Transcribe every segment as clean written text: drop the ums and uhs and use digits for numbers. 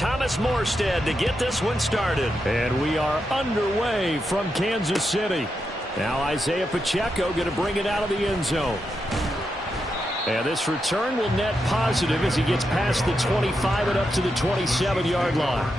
Thomas Morstead to get this one started. And we are underway from Kansas City. Now Isaiah Pacheco going to bring it out of the end zone. And this return will net positive as he gets past the 25 and up to the 27-yard line.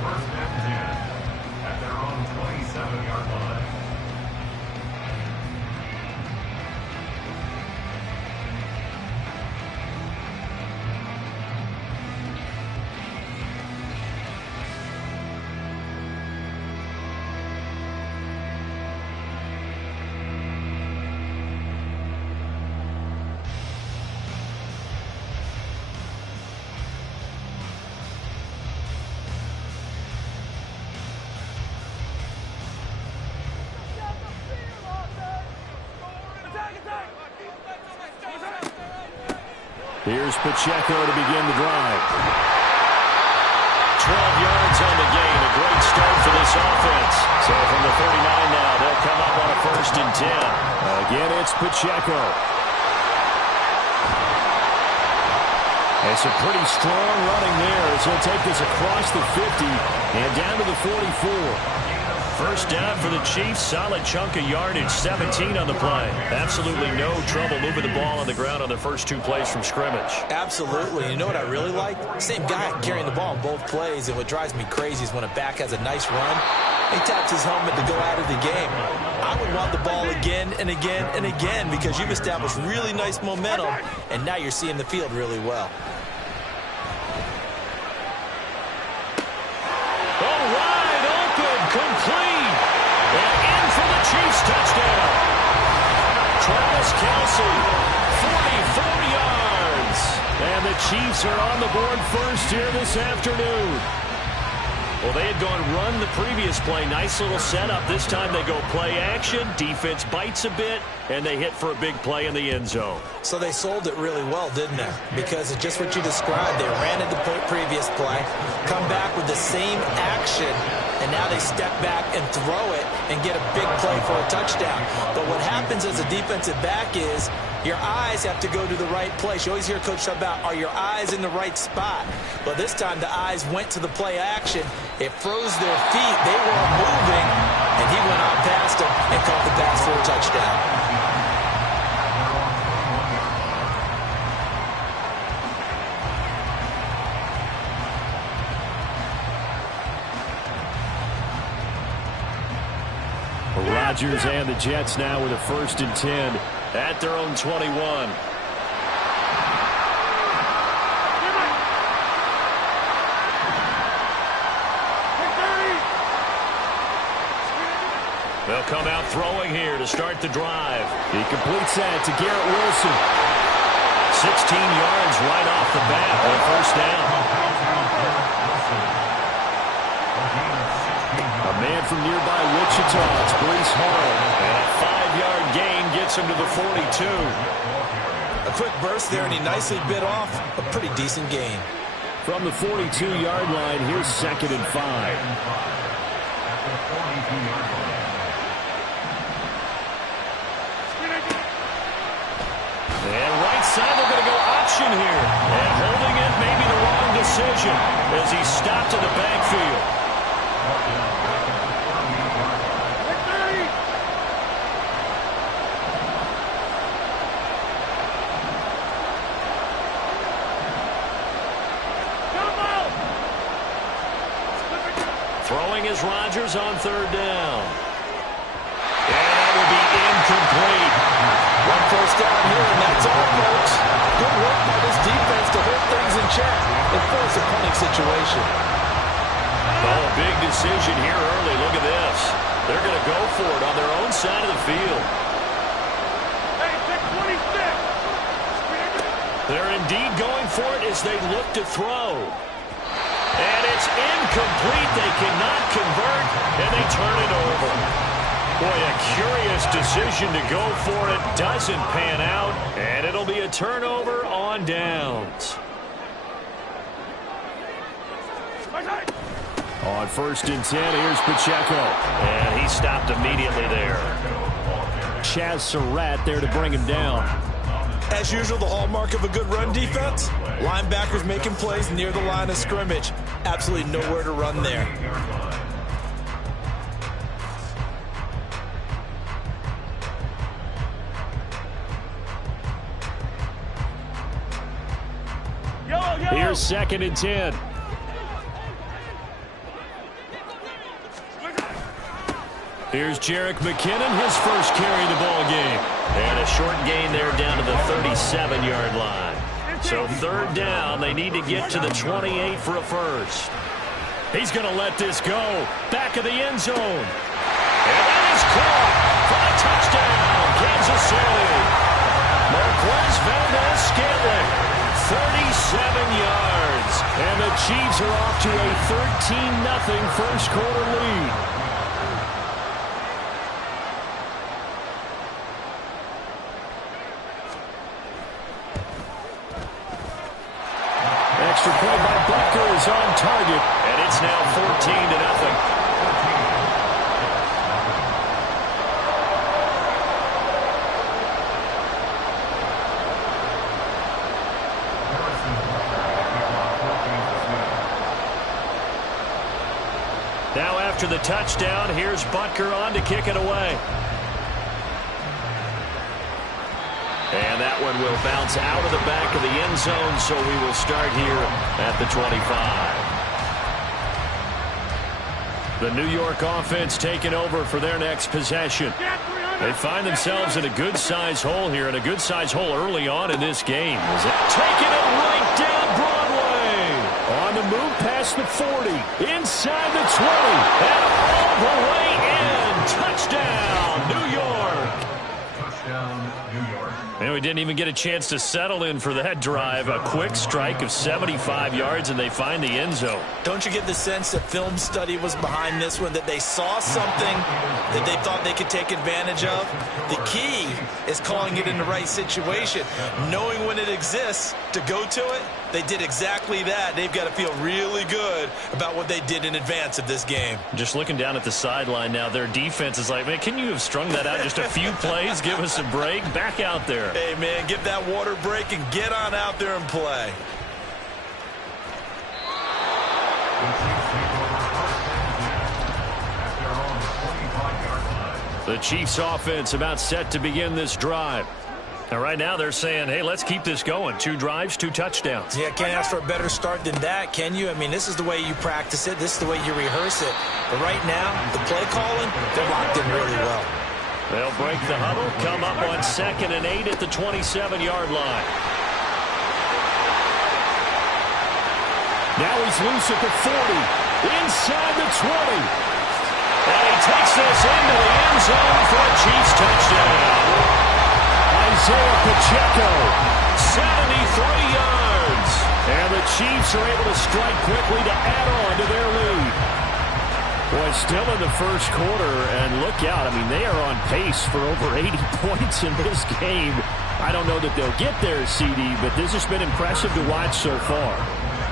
Here's Pacheco to begin the drive. 12 yards on the gain. A great start for this offense. So from the 39 now, they'll come up on a 1st and 10. Again, it's Pacheco. It's a pretty strong running there as he'll take this across the 50 and down to the 44. First down for the Chiefs. Solid chunk of yardage. 17 on the play. Absolutely no trouble moving the ball on the ground on the first 2 plays from scrimmage. Absolutely. You know what I really like? Same guy carrying the ball on both plays. And what drives me crazy is when a back has a nice run, he taps his helmet to go out of the game. I would want the ball again and again and again because you've established really nice momentum, and now you're seeing the field really well. Complete. And in for the Chiefs touchdown. Travis Kelce, 44 yards. And the Chiefs are on the board first here this afternoon. Well, they had gone run the previous play. Nice little setup. This time they go play action. Defense bites a bit, and they hit for a big play in the end zone. So they sold it really well, didn't they? Because it's just what you described. They ran into the previous play, come back with the same action, and now they step back and throw it and get a big play for a touchdown. But what happens as a defensive back is your eyes have to go to the right place. You always hear Coach talk about, are your eyes in the right spot? Well, this time the eyes went to the play action. It froze their feet. They weren't moving, and he went out past them and caught the pass for a touchdown. Rodgers and the Jets now with a 1st and 10 at their own 21. They'll come out throwing here to start the drive. He completes that to Garrett Wilson. 16 yards right off the bat on 1st down. A man from nearby Wichita, it's Breece Hall. And a 5-yard gain gets him to the 42. A quick burst there, and he nicely bit off a pretty decent gain. From the 42-yard line, here's 2nd and 5. And right side, they're going to go option here. And holding it may be the wrong decision as he stopped in the backfield. Throwing is Rodgers on 3rd down. And that will be incomplete. 1 first down here, and that's all, folks. Good work by this defense to hold things in check and force a punting situation. Oh, a big decision here early. Look at this. They're going to go for it on their own side of the field. Hey, pick 26. They're indeed going for it as they look to throw. And it's incomplete. They cannot convert, and they turn it over. Boy, a curious decision to go for it. Doesn't pan out, and it'll be a turnover on downs. On 1st and 10, here's Pacheco. And he stopped immediately there. Chaz Surratt there to bring him down. As usual, the hallmark of a good run defense, linebackers making plays near the line of scrimmage. Absolutely nowhere to run there. Here's 2nd and 10. Here's Jerick McKinnon, his first carry of the ball game. And a short gain there down to the 37-yard line. So 3rd down, they need to get to the 28 for a first. He's going to let this go. Back of the end zone. And that is caught for a touchdown, Kansas City. Marquez Valdes-Scantling. 37 yards. And the Chiefs are off to a 13-0 first quarter lead. Extra point by Butker is on target. And it's now 14-0. Now after the touchdown, here's Butker on to kick it away. And that one will bounce out of the back of the end zone, so we will start here at the 25. The New York offense taking over for their next possession. They find themselves in a good-sized hole here, and a good-sized hole early on in this game. Taking it right down Broadway. On the move past the 40, inside the 20, and all the way in. Touchdown, New York. Touchdown, New York. And we didn't even get a chance to settle in for that drive. A quick strike of 75 yards, and they find the end zone. Don't you get the sense that film study was behind this one, that they saw something that they thought they could take advantage of? The key is calling it in the right situation, knowing when it exists to go to it. They did exactly that. They've got to feel really good about what they did in advance of this game. Just looking down at the sideline now, their defense is like, man, can you have strung that out just a few plays? Give us a break. Back out there. Hey, man, give that water break and get on out there and play. The Chiefs offense about set to begin this drive. And right now they're saying, hey, let's keep this going. 2 drives, 2 touchdowns. Yeah, can't ask for a better start than that, can you? I mean, this is the way you practice it. This is the way you rehearse it. But right now, the play calling, they're locked in really well. They'll break the huddle, come up on 2nd and 8 at the 27-yard line. Now he's loose at the 40, inside the 20. And he takes this into the end zone for a Chiefs touchdown. Isaiah Pacheco, 73 yards. And the Chiefs are able to strike quickly to add on to their lead. Boy, still in the first quarter, and look out. I mean, they are on pace for over 80 points in this game. I don't know that they'll get there, CD, but this has been impressive to watch so far.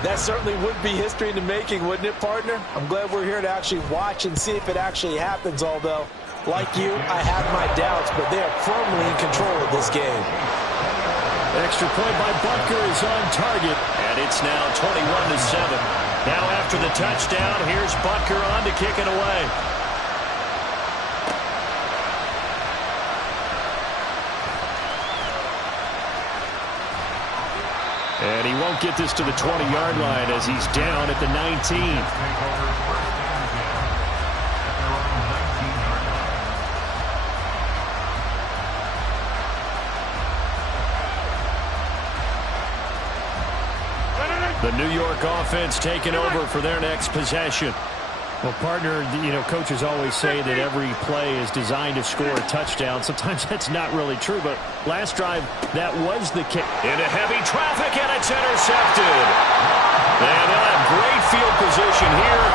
That certainly would be history in the making, wouldn't it, partner? I'm glad we're here to actually watch and see if it actually happens, although, like you, I have my doubts, but they are firmly in control of this game. Extra point by Butker is on target. And it's now 21-7. Now after the touchdown, here's Butker on to kick it away. And he won't get this to the 20-yard line as he's down at the 19. The New York offense taking over for their next possession. Well, partner, you know, coaches always say that every play is designed to score a touchdown. Sometimes that's not really true, but last drive, that was the case. Into heavy traffic, and it's intercepted. And they'll have great field position here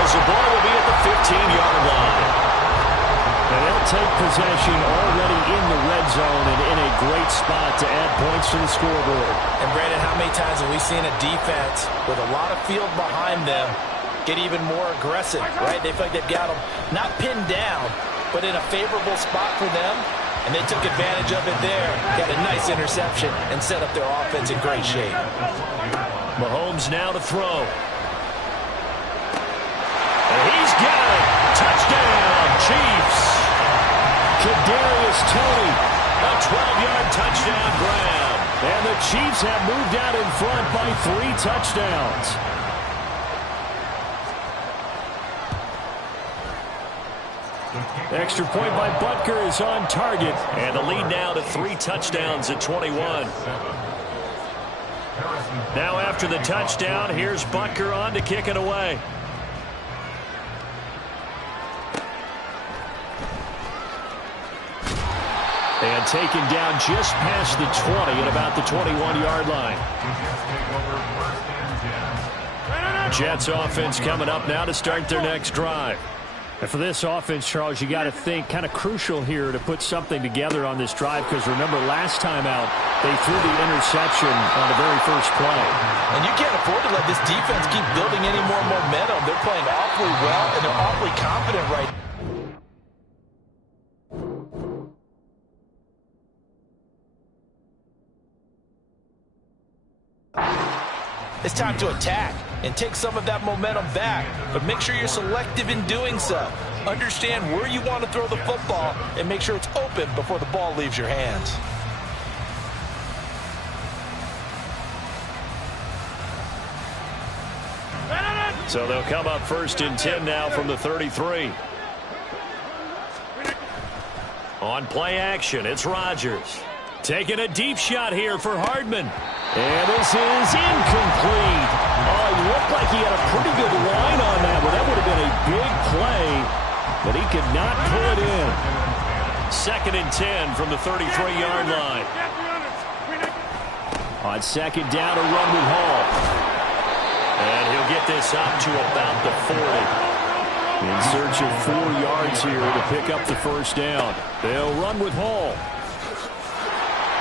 as the ball will be at the 15-yard line. And they'll take possession already in the red zone and in a great spot to add points to the scoreboard. And, Brandon, how many times have we seen a defense with a lot of field behind them get even more aggressive, right? They feel like they've got them not pinned down, but in a favorable spot for them. and they took advantage of it there. Got a nice interception and set up their offense in great shape. Mahomes now to throw. And he's got it. Touchdown, Chiefs. Kadarius Toney, a 12-yard touchdown grab. And the Chiefs have moved out in front by 3 touchdowns. Extra point by Butker is on target. And the lead now to 3 touchdowns at 21. Now after the touchdown, here's Butker on to kick it away. And taken down just past the 20 at about the 21-yard line. Jets offense coming up now to start their next drive. And for this offense, Charles, you got to think kind of crucial here to put something together on this drive, because remember last time out they threw the interception on the very first play. And you can't afford to let this defense keep building any more momentum. They're playing awfully well, and they're awfully confident right now. It's time to attack and take some of that momentum back. But make sure you're selective in doing so. Understand where you want to throw the football and make sure it's open before the ball leaves your hands. So they'll come up 1st and 10 now from the 33. On play action, it's Rodgers. Taking a deep shot here for Hardman. And this is incomplete. Oh, he looked like he had a pretty good line on that, but that would have been a big play, but he could not pull it in. 2nd and 10 from the 33-yard line. On 2nd down, a run with Hall. And he'll get this up to about the 40. In search of 4 yards here to pick up the first down. They'll run with Hall.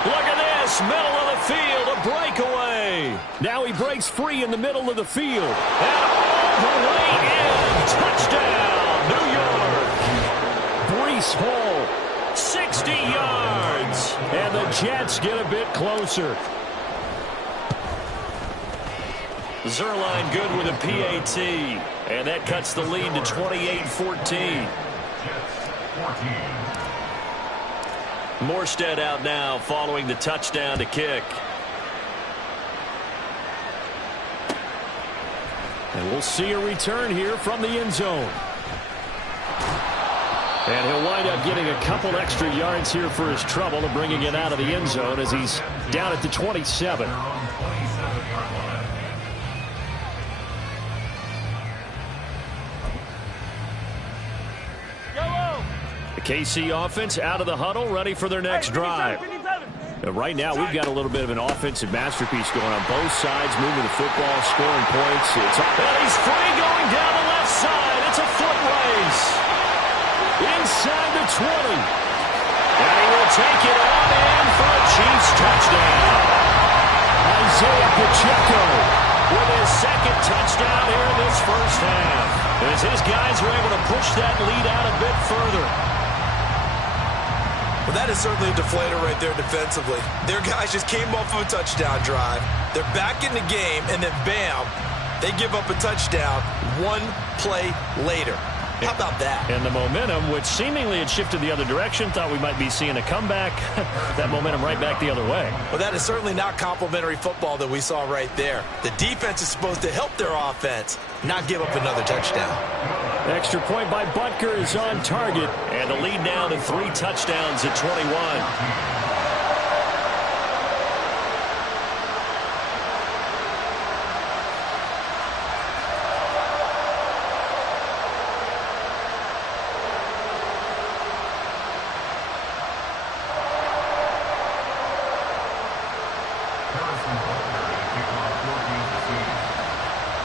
Look at this, middle of the field, a breakaway. Now he breaks free in the middle of the field. And all the way in, touchdown, New York. Breece Hall, 60 yards. And the Jets get a bit closer. Zuerlein good with a PAT. And that cuts the lead to 28-14. Morstead out now following the touchdown to kick. And we'll see a return here from the end zone. And he'll wind up getting a couple extra yards here for his trouble to bringing it out of the end zone as he's down at the 27. KC offense out of the huddle, ready for their next drive. Right now, we've got a little bit of an offensive masterpiece going on both sides, moving the football, scoring points. And he's free going down the left side. It's a foot race. Inside the 20. And he will take it on in for a Chiefs touchdown. Isaiah Pacheco with his 2nd touchdown here in this first half, as his guys were able to push that lead out a bit further. Well, that is certainly a deflator right there defensively. Their guys just came off of a touchdown drive. They're back in the game, and then bam, they give up a touchdown 1 play later. How about that? And the momentum, which seemingly had shifted the other direction, thought we might be seeing a comeback. That momentum right back the other way. Well, that is certainly not complimentary football that we saw right there. The defense is supposed to help their offense, not give up another touchdown. Extra point by Butker is on target. And the lead now to 3 touchdowns at 21.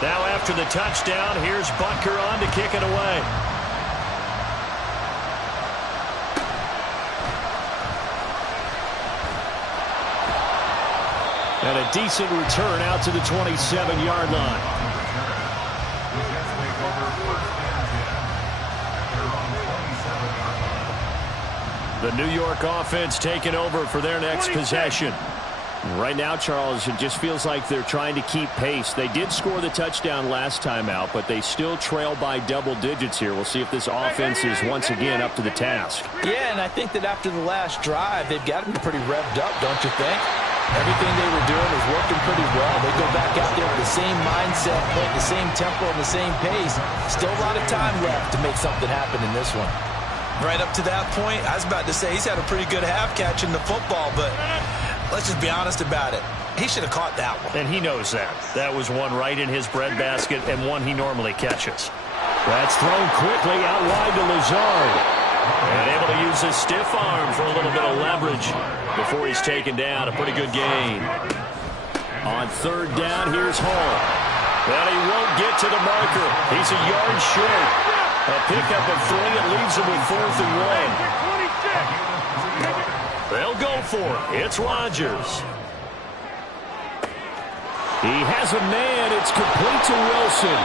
Now after the touchdown, here's Butker on to kick it away. And a decent return out to the 27-yard line. The New York offense taking over for their next possession. Right now, Charles, it just feels like they're trying to keep pace. They did score the touchdown last time out, but they still trail by double digits here. We'll see if this offense is once again up to the task. Yeah, and I think that after the last drive, they've got to be pretty revved up, don't you think? Everything they were doing was working pretty well. They go back out there with the same mindset, playing the same tempo and the same pace. Still a lot of time left to make something happen in this one. Right up to that point, I was about to say he's had a pretty good half catching the football, but let's just be honest about it. He should have caught that one. And he knows that. That was one right in his breadbasket and one he normally catches. That's thrown quickly out wide to Lazard. And able to use his stiff arm for a little bit of leverage before he's taken down. A pretty good gain. On third down, here's Hall. Well, he won't get to the marker. He's a yard short. A pickup of 3. It leaves him with 4th and 1. They'll go for it. It's Rodgers. He has a man. It's complete to Wilson.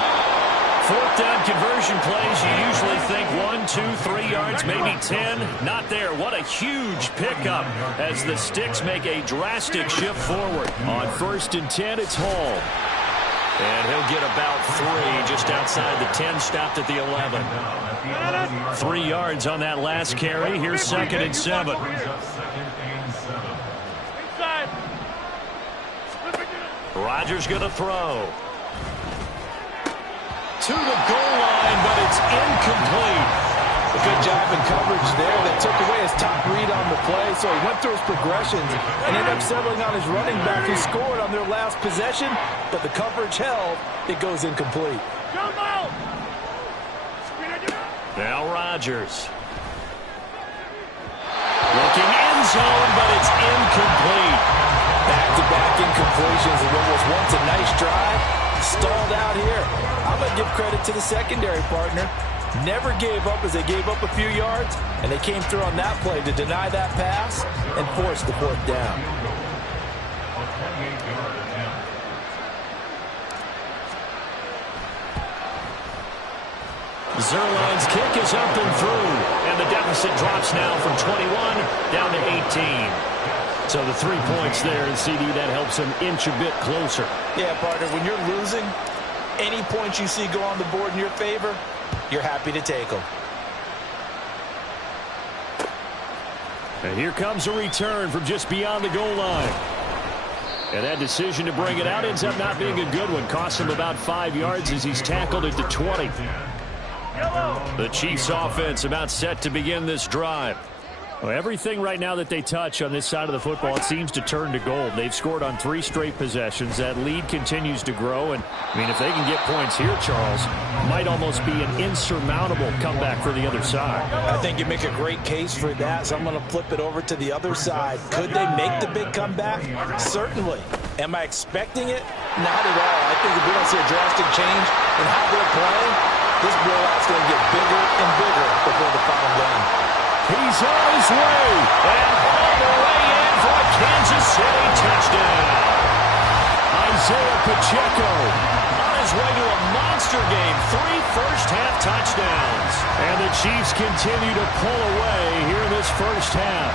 4th down conversion plays, you usually think 1, 2, 3 yards, maybe 10. Not there. What a huge pickup as the Sticks make a drastic shift forward. On 1st and 10, it's Hall. And he'll get about 3 just outside the 10, stopped at the 11. 3 yards on that last carry. Here's 2nd and 7. Rodgers going to throw. To the goal line, but it's incomplete. A good job in coverage there that took away his top read on the play, so he went through his progressions and ended up settling on his running back who scored on their last possession, but the coverage held. It goes incomplete. Now Rodgers. Looking end zone, but it's incomplete. Back-to-back incompletions of what was once a nice drive. Stalled out here. I'm going to give credit to the secondary partner. Never gave up as they gave up a few yards, and they came through on that play to deny that pass and force the 4th down. Zuerlein's kick is up and through, and the deficit drops now from 21 down to 18. So the 3 points there, and CD, that helps him inch a bit closer. Yeah, partner, when you're losing, any points you see go on the board in your favor, you're happy to take them. And here comes a return from just beyond the goal line. And that decision to bring it out ends up not being a good one. Costs him about 5 yards as he's tackled at the 20. The Chiefs offense about set to begin this drive. Well, everything right now that they touch on this side of the football, it seems to turn to gold. They've scored on 3 straight possessions. That lead continues to grow. And, I mean, if they can get points here, Charles, might almost be an insurmountable comeback for the other side. I think you make a great case for that, so I'm going to flip it over to the other side. Could they make the big comeback? Certainly. Am I expecting it? Not at all. I think if we don't see a drastic change in how they're playing, this blowout's going to get bigger and bigger before the final game. He's on his way, and all the way in for a Kansas City touchdown. Isaiah Pacheco on his way to a monster game, 3 first-half touchdowns. And the Chiefs continue to pull away here in this first half.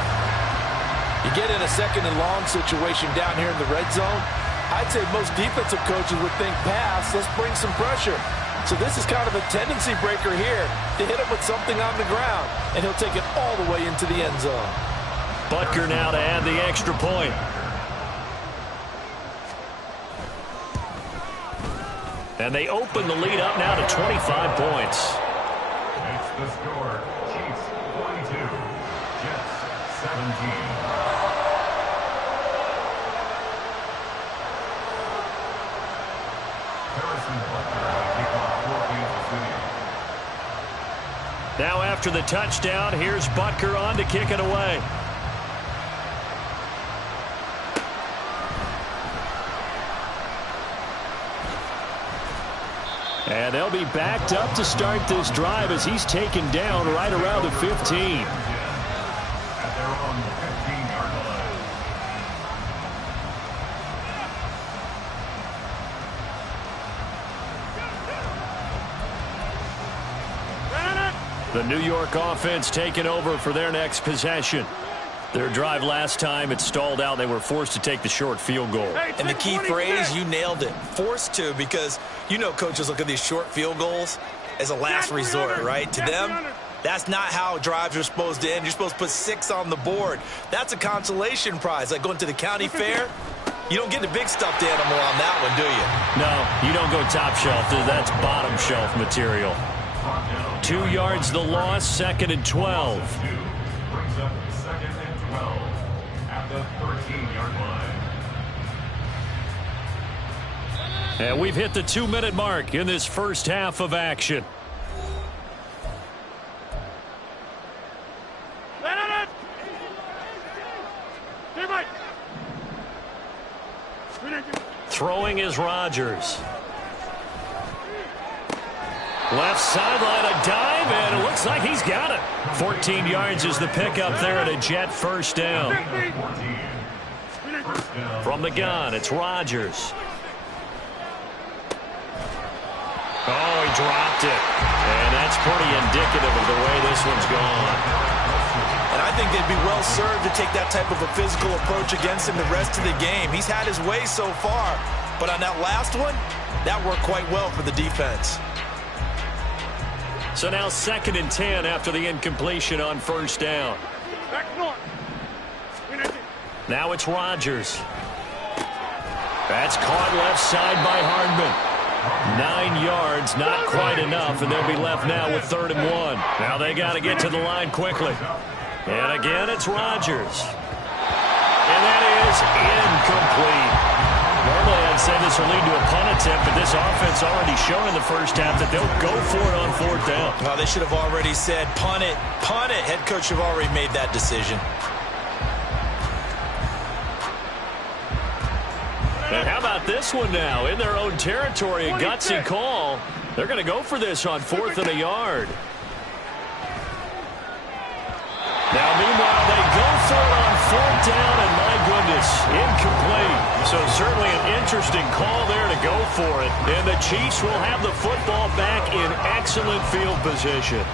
You get in a 2nd and long situation down here in the red zone, I'd say most defensive coaches would think pass, let's bring some pressure. So this is kind of a tendency breaker here to hit him with something on the ground, and he'll take it all the way into the end zone. Butker now to add the extra point. And they open the lead up now to 25 points. It's the score. Chiefs 42, Jets 17. Now after the touchdown, here's Butker on to kick it away. And they'll be backed up to start this drive as he's taken down right around the 15. At their own 15-yard line. The New York offense taking over for their next possession. Their drive last time, it stalled out. They were forced to take the short field goal. And the key phrase, you nailed it. Forced to, because you know coaches look at these short field goals as a last resort, right? To them, that's not how drives are supposed to end. You're supposed to put 6 on the board. That's a consolation prize. Like going to the county fair, you don't get the big stuffed animal on that one, do you? No, you don't go top shelf. That's bottom shelf material. 2 yards the loss, 2nd and 12. Brings up 2nd and 12 at the 13-yard line. And we've hit the 2-minute mark in this first half of action. Throwing is Rodgers. Left sideline, a dive, and it looks like he's got it. 14 yards is the pickup there, and a Jet first down. From the gun, it's Rodgers. Oh, he dropped it. And that's pretty indicative of the way this one's gone. And I think they'd be well served to take that type of a physical approach against him the rest of the game. He's had his way so far, but on that last one, that worked quite well for the defense. So now 2nd and 10 after the incompletion on first down. Now it's Rodgers. That's caught left side by Hardman. 9 yards, not quite enough, and they'll be left now with 3rd and 1. Now they got to get to the line quickly. And again, it's Rodgers. And that is incomplete. Normally, I'd say this will lead to a punt attempt, but this offense already shown in the first half that they'll go for it on 4th down. Well, they should have already said, punt it, punt it. Head coach have already made that decision. And how about this one now? In their own territory, a gutsy call. They're going to go for this on 4th and a yard. Now, meanwhile, they go for it on 4th down, and my goodness, incomplete. So certainly an interesting call there to go for it. And the Chiefs will have the football back in excellent field position.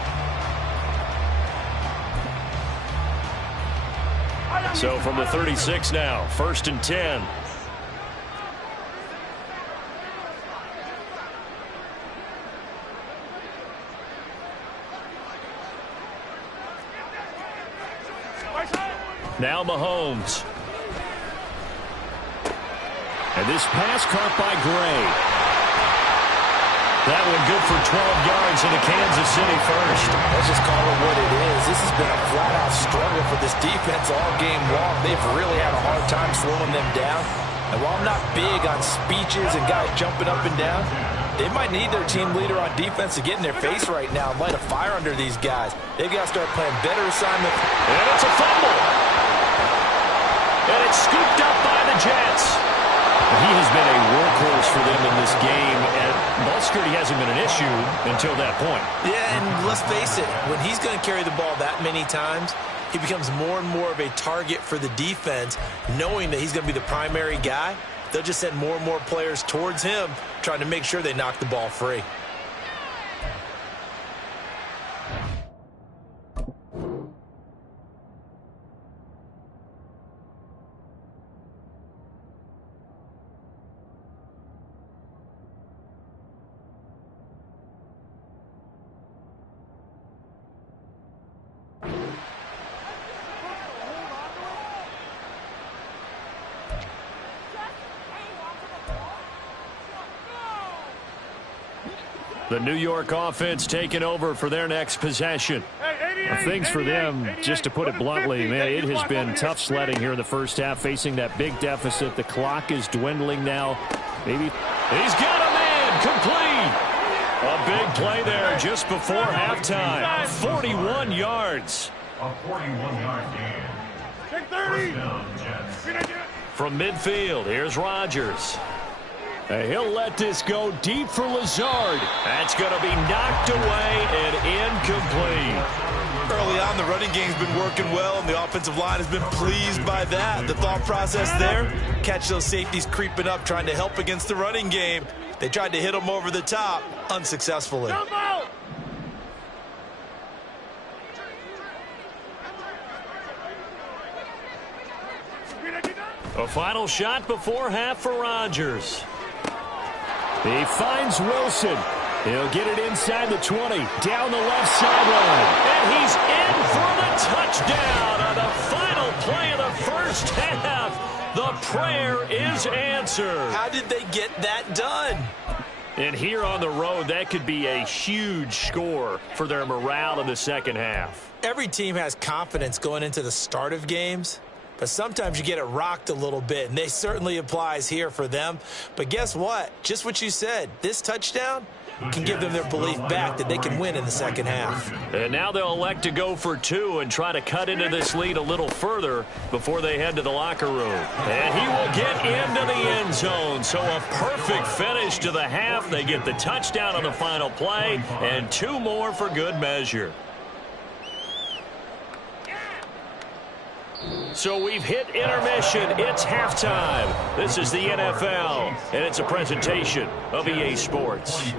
So from the 36 now, 1st and 10. Now Mahomes. And this pass caught by Gray. That one good for 12 yards into Kansas City first. Let's just call it what it is. This has been a flat-out struggle for this defense all game long. They've really had a hard time slowing them down. And while I'm not big on speeches and guys jumping up and down, they might need their team leader on defense to get in their face right now and light a fire under these guys. They've got to start playing better assignment. And it's a fumble. And it's scooped up by the Jets. He has been a workhorse for them in this game, and ball security hasn't been an issue until that point. Yeah, and let's face it, when he's going to carry the ball that many times, he becomes more and more of a target for the defense, knowing that he's going to be the primary guy. They'll just send more and more players towards him, trying to make sure they knock the ball free. The New York offense taking over for their next possession. Things for them, just to put it bluntly, man, it has been tough sledding here in the first half, facing that big deficit. The clock is dwindling now. Maybe he's got a man complete. A big play there just before halftime. 41 yards. A 41-yard gain. 30. Jets. From midfield, here's Rodgers. He'll let this go deep for Lazard. That's going to be knocked away and incomplete. Early on, the running game's been working well, and the offensive line has been pleased by that. The thought process there, catch those safeties creeping up, trying to help against the running game. They tried to hit them over the top, unsuccessfully. A final shot before half for Rodgers. He finds Wilson. He'll get it inside the 20, down the left sideline. And he's in for the touchdown on the final play of the first half. The prayer is answered. How did they get that done? And here on the road, that could be a huge score for their morale in the second half. Every team has confidence going into the start of games, but sometimes you get it rocked a little bit, and they certainly applies here for them. But guess what? Just what you said, this touchdown can give them their belief back that they can win in the second half. And now they'll elect to go for two and try to cut into this lead a little further before they head to the locker room. And he will get into the end zone. So a perfect finish to the half. They get the touchdown on the final play and two more for good measure. So we've hit intermission. It's halftime. This is the NFL, and it's a presentation of EA Sports.